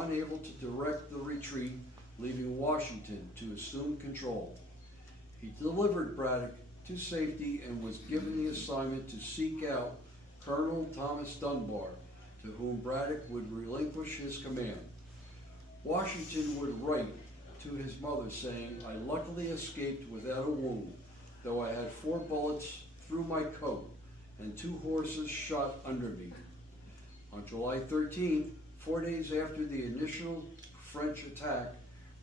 unable to direct the retreat, leaving Washington to assume control. He delivered Braddock to safety and was given the assignment to seek out Colonel Thomas Dunbar, to whom Braddock would relinquish his command. Washington would write to his mother saying, "I luckily escaped without a wound, though I had 4 bullets through my coat and 2 horses shot under me." On July 13th, 4 days after the initial French attack,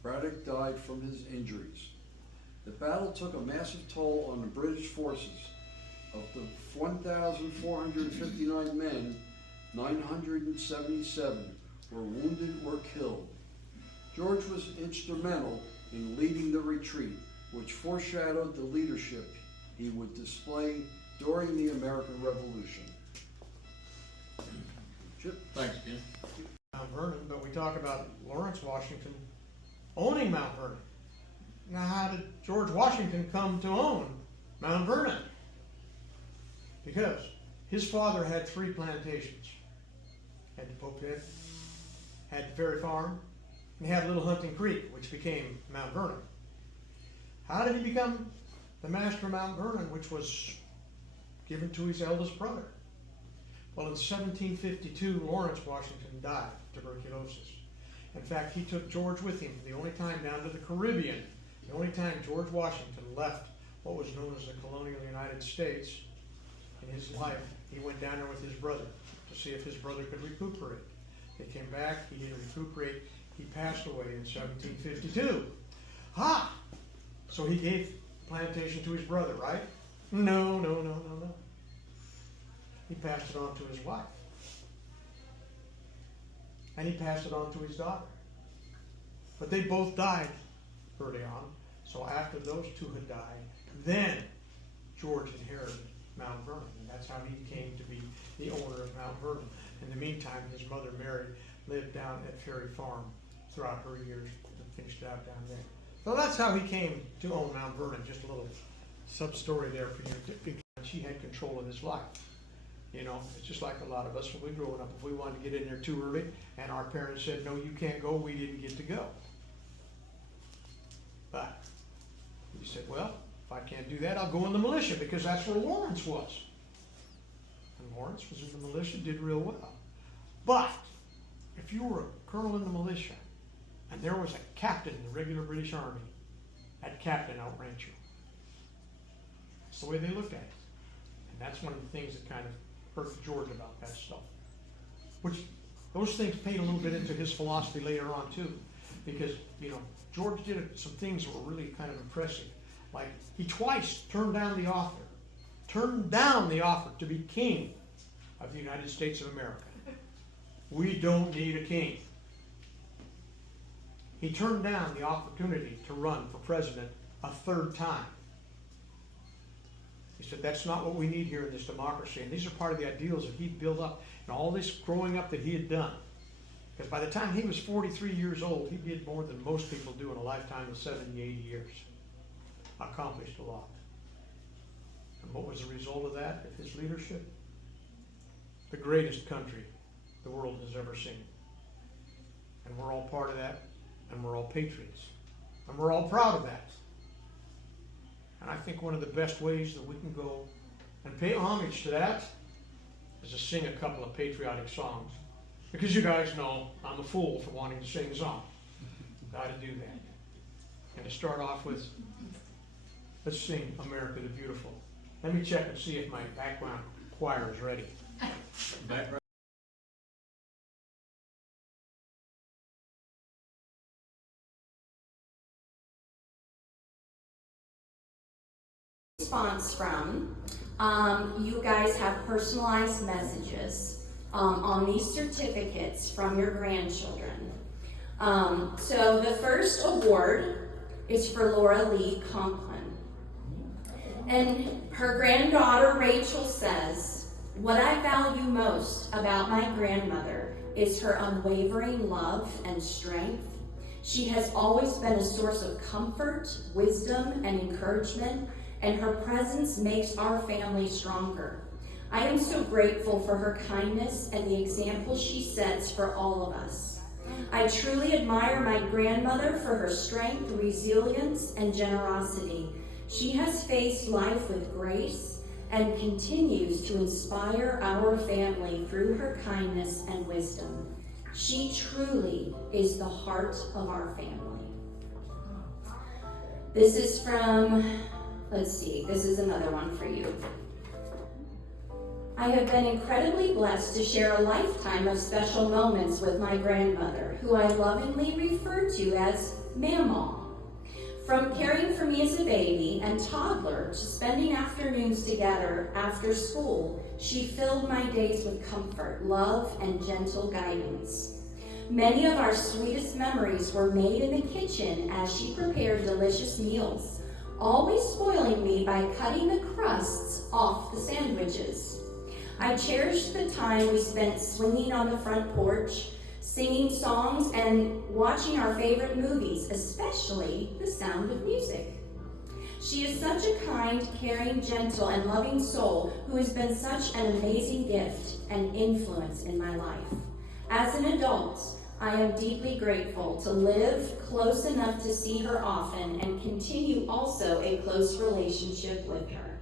Braddock died from his injuries. The battle took a massive toll on the British forces. Of the 1,459 men, 977 were wounded or killed. George was instrumental in leading the retreat, which foreshadowed the leadership he would display during the American Revolution. Chip? Thanks, Ken. Mount Vernon, but we talk about Lawrence Washington owning Mount Vernon. Now, how did George Washington come to own Mount Vernon? Because his father had 3 plantations. Had the Pulpit, had the Ferry Farm, and he had Little Hunting Creek, which became Mount Vernon. How did he become the master of Mount Vernon, which was given to his eldest brother? Well, in 1752, Lawrence Washington died of tuberculosis. In fact, he took George with him the only time down to the Caribbean. The only time George Washington left what was known as the colonial United States in his life, he went down there with his brother to see if his brother could recuperate. They came back, he didn't recuperate, he passed away in 1752. Ha! So he gave the plantation to his brother, right? No. He passed it on to his wife. And he passed it on to his daughter. But they both died early on. So after those 2 had died, then George inherited Mount Vernon. And that's how he came to be the owner of Mount Vernon. In the meantime, his mother Mary lived down at Ferry Farm throughout her years and finished out down there. So that's how he came to own Mount Vernon. Just a little sub-story there for you. She had control of his life. You know, it's just like a lot of us when we were growing up. If we wanted to get in there too early and our parents said, "No, you can't go," we didn't get to go. But he said, "Well, if I can't do that, I'll go in the militia," because that's where Lawrence was. And Lawrence was in the militia, did real well. But if you were a colonel in the militia and there was a captain in the regular British Army, that captain outranked you. That's the way they looked at it. And that's one of the things that kind of hurt George about that stuff. Which, those things paid a little bit into his philosophy later on too. Because, you know, George did some things that were really kind of impressive. Like, he twice turned down the offer to be king of the United States of America. We don't need a king. He turned down the opportunity to run for president a 3rd time. He said, "That's not what we need here in this democracy." And these are part of the ideals that he built up and all this growing up that he had done. Because by the time he was 43 years old, he did more than most people do in a lifetime of 70, 80 years. Accomplished a lot. And what was the result of that, of his leadership? The greatest country the world has ever seen. And we're all part of that, and we're all patriots. And we're all proud of that. And I think one of the best ways that we can go and pay homage to that is to sing a couple of patriotic songs. Because you guys know I'm a fool for wanting to sing a song. Got to do that. And to start off with, let's sing America the Beautiful. Let me check and see if my background choir is ready. Background. Response from, you guys have personalized messages on these certificates from your grandchildren. So the first award is for Laura Lee Conklin. And her granddaughter Rachel says, "What I value most about my grandmother is her unwavering love and strength. She has always been a source of comfort, wisdom, and encouragement, and her presence makes our family stronger. I am so grateful for her kindness and the example she sets for all of us. I truly admire my grandmother for her strength, resilience, and generosity. She has faced life with grace and continues to inspire our family through her kindness and wisdom. She truly is the heart of our family. This is from, this is another one for you. I have been incredibly blessed to share a lifetime of special moments with my grandmother, who I lovingly refer to as Mamaw. From caring for me as a baby and toddler to spending afternoons together after school, she filled my days with comfort, love, and gentle guidance. Many of our sweetest memories were made in the kitchen as she prepared delicious meals, always spoiling me by cutting the crusts off the sandwiches. I cherished the time we spent swinging on the front porch, singing songs, and watching our favorite movies, especially The Sound of Music. She is such a kind, caring, gentle, and loving soul who has been such an amazing gift and influence in my life. As an adult, I am deeply grateful to live close enough to see her often and continue also a close relationship with her.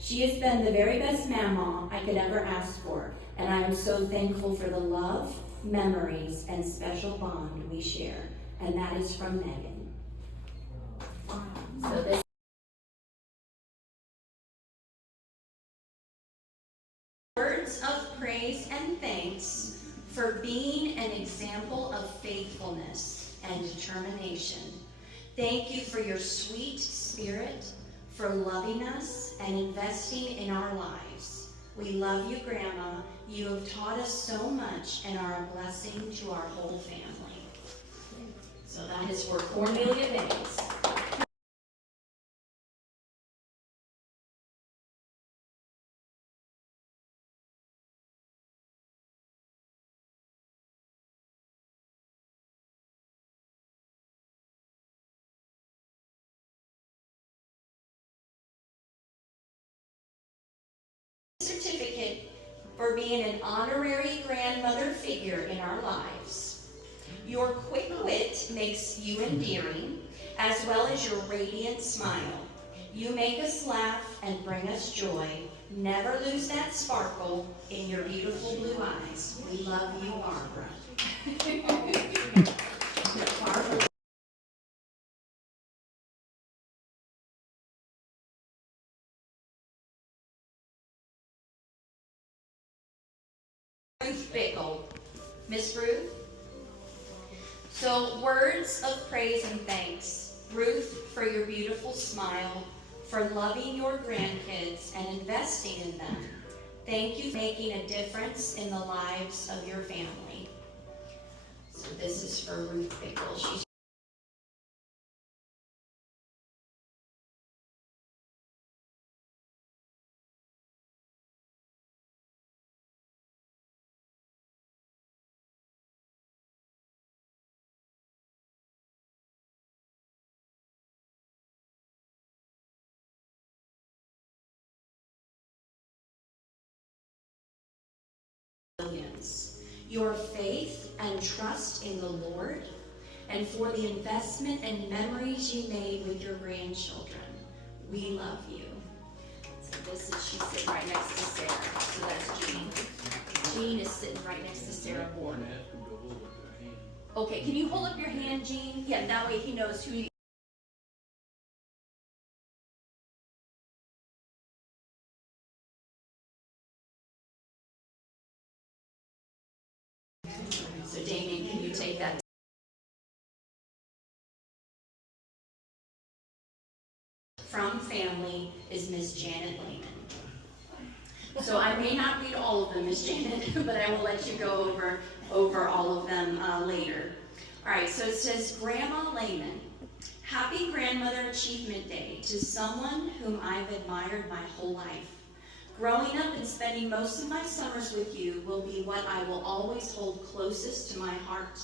She has been the very best mamaw I could ever ask for, and I am so thankful for the love, memories, and special bond we share. And that is from Megan. So this words of praise and thanks for being an example of faithfulness and determination. Thank you for your sweet spirit, for loving us and investing in our lives. We love you, Grandma. You have taught us so much and are a blessing to our whole family. So that is for Cornelia Banks. Certificate for being an honorary grandmother figure in our lives. Your quick wit makes you endearing, as well as your radiant smile. You make us laugh and bring us joy. Never lose that sparkle in your beautiful blue eyes. We love you, Barbara. Barbara. Ruth Bickle. Miss Ruth? So, words of praise and thanks. Ruth, for your beautiful smile, for loving your grandkids and investing in them. Thank you for making a difference in the lives of your family. So this is for Ruth Bickle. She's your faith and trust in the Lord, and for the investment and memories you made with your grandchildren. We love you. So this is, she's sitting right next to Sarah. So that's Jean. Jean is sitting right next to Sarah Bourne. Okay, can you hold up your hand, Jean? Yeah, that way he knows who you So Damien, can you take that? From family is Miss Janet Lehman. So I may not read all of them, Miss Janet, but I will let you go over all of them later. All right, so it says, Grandma Lehman, Happy Grandmother Achievement Day to someone whom I've admired my whole life. Growing up and spending most of my summers with you will be what I will always hold closest to my heart.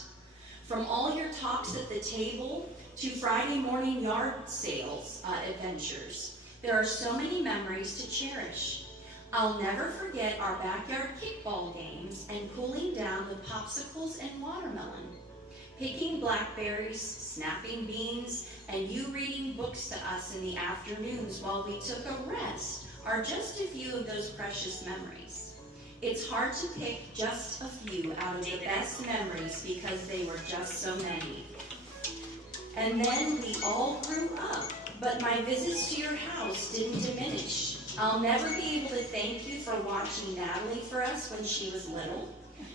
From all your talks at the table to Friday morning yard sales adventures, there are so many memories to cherish. I'll never forget our backyard kickball games and cooling down with popsicles and watermelon. Picking blackberries, snapping beans, and you reading books to us in the afternoons while we took a rest are just a few of those precious memories. It's hard to pick just a few out of the best memories because they were just so many. And then we all grew up, but my visits to your house didn't diminish. I'll never be able to thank you for watching Natalie for us when she was little.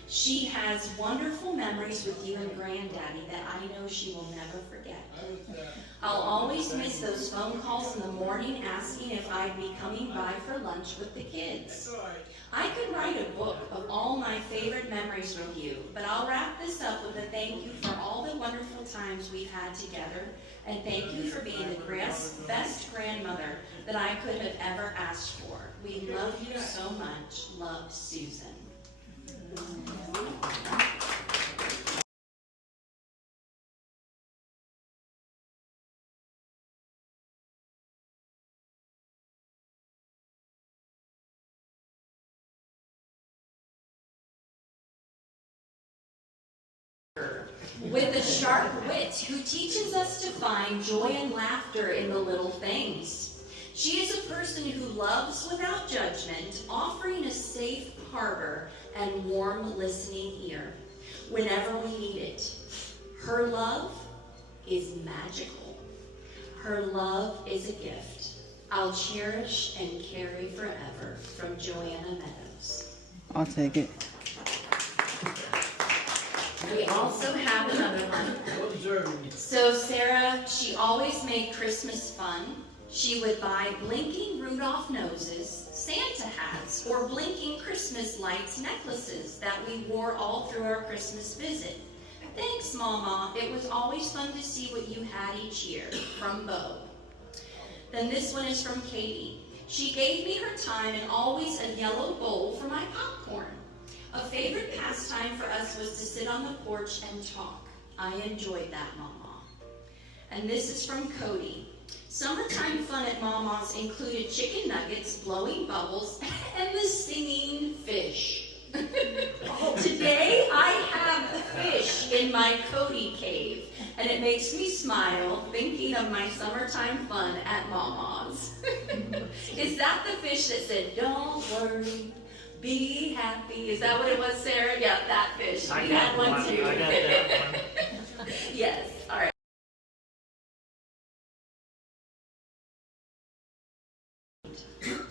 She has wonderful memories with you and Granddaddy that I know she will never forget. I'll always miss those phone calls in the morning asking if I'd be coming by for lunch with the kids. I could write a book of all my favorite memories with you, but I'll wrap this up with a thank you for all the wonderful times we've had together, and thank you for being the best grandmother that I could have ever asked for. We love you so much. Love, Susan. With a sharp wit who teaches us to find joy and laughter in the little things. She is a person who loves without judgment, offering a safe harbor and warm listening ear whenever we need it. Her love is magical. Her love is a gift I'll cherish and carry forever. From Joanna Meadows. I'll take it. We also have another one. So Sarah, she always made Christmas fun. She would buy blinking Rudolph noses, Santa hats, or blinking Christmas lights necklaces that we wore all through our Christmas visit. Thanks, Mama. It was always fun to see what you had each year. From Bo. Then this one is from Katie. She gave me her time and always a yellow bowl for my popcorn. A favorite pastime for us was to sit on the porch and talk. I enjoyed that, Mama. And this is from Cody. Summertime fun at Mama's included chicken nuggets, blowing bubbles, and the singing fish. Today I have the fish in my Cody cave, and it makes me smile thinking of my summertime fun at Mama's. Is that the fish that said, "Don't worry, be happy"? Is that what it was, Sarah? Yeah, that fish. We had one too. I got that one. Yes, all right.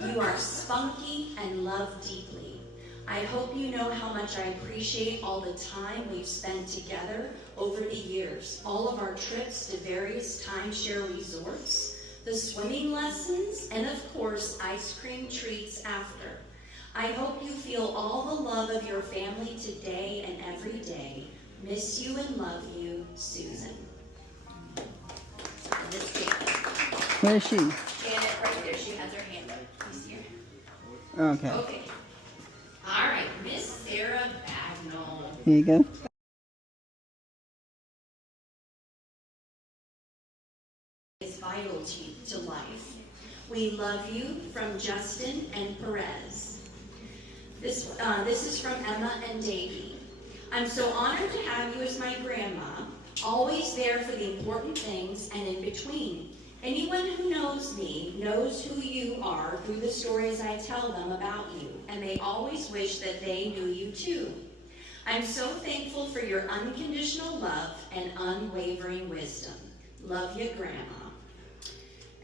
You are spunky and loved deeply. I hope you know how much I appreciate all the time we've spent together over the years, all of our trips to various timeshare resorts, the swimming lessons, and of course, ice cream treats after. I hope you feel all the love of your family today and every day. Miss you and love you, Susan. Where is she? Janet, right there. She has her hand up. You see her? Okay. Okay. All right, Miss Sarah Bagnall. Here you go. Is vital to life. We love you, from Justin and Perez. This is from Emma and Davey. I'm so honored to have you as my grandma, always there for the important things and in between. Anyone who knows me knows who you are through the stories I tell them about you, and they always wish that they knew you too. I'm so thankful for your unconditional love and unwavering wisdom. Love you, Grandma.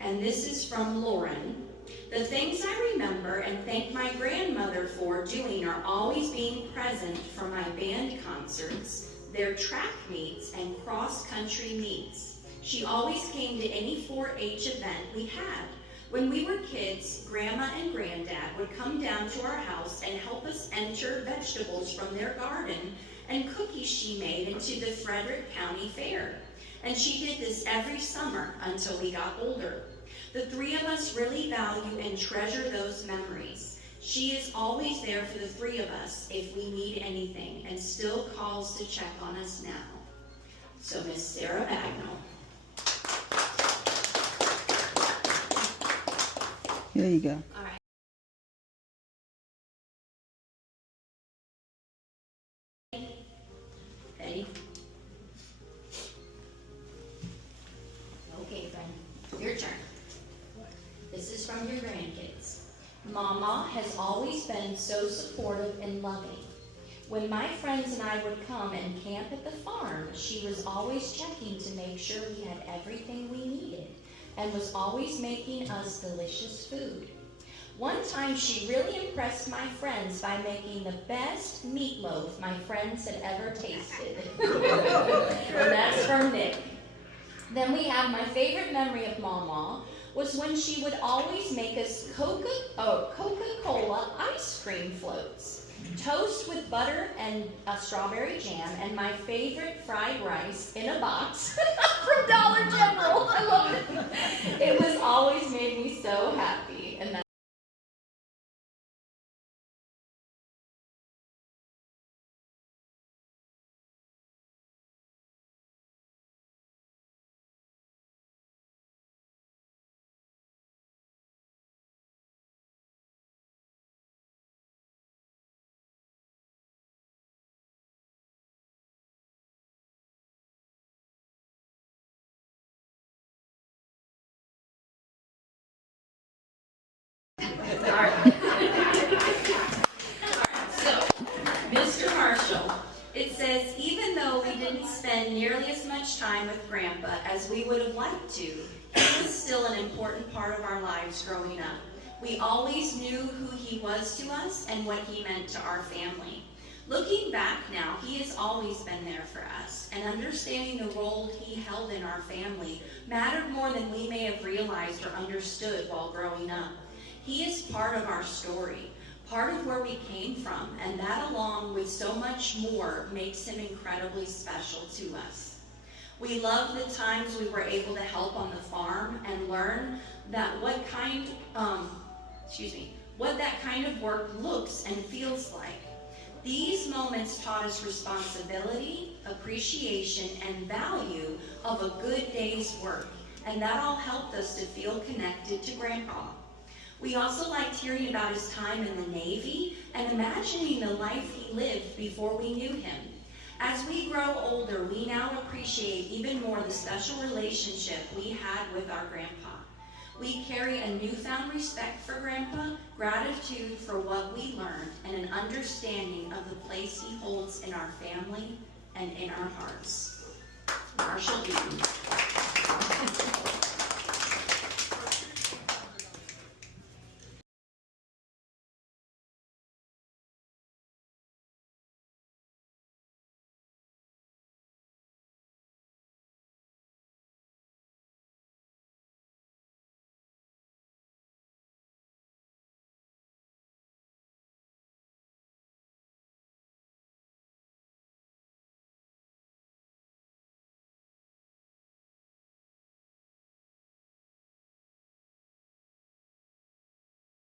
And this is from Lauren. The things I remember and thank my grandmother for doing are always being present for my band concerts, their track meets, and cross-country meets. She always came to any 4-H event we had. When we were kids, Grandma and Granddad would come down to our house and help us enter vegetables from their garden and cookies she made into the Frederick County Fair. And she did this every summer until we got older. The three of us really value and treasure those memories. She is always there for the three of us if we need anything, and still calls to check on us now. So Miss Sarah Bagnall. Here you go. All right. Ready? Mama has always been so supportive and loving. When my friends and I would come and camp at the farm, she was always checking to make sure we had everything we needed and was always making us delicious food. One time she really impressed my friends by making the best meatloaf my friends had ever tasted. And that's from Nick. Then we have my favorite memory of Mama was when she would always make us Coca-Cola ice cream floats, toast with butter and a strawberry jam, and my favorite fried rice in a box from Dollar General. I love it. It was always made me so happy. And So, Mr. Marshall, it says, even though we didn't spend nearly as much time with Grandpa as we would have liked to, he was still an important part of our lives growing up. We always knew who he was to us and what he meant to our family. Looking back now, he has always been there for us, and understanding the role he held in our family mattered more than we may have realized or understood while growing up. He is part of our story, part of where we came from, and that along with so much more makes him incredibly special to us. We love the times we were able to help on the farm and learn that what that kind of work looks and feels like. These moments taught us responsibility, appreciation, and value of a good day's work, and that all helped us to feel connected to Grandpa. We also liked hearing about his time in the Navy and imagining the life he lived before we knew him. As we grow older, we now appreciate even more the special relationship we had with our Grandpa. We carry a newfound respect for Grandpa, gratitude for what we learned, and an understanding of the place he holds in our family and in our hearts.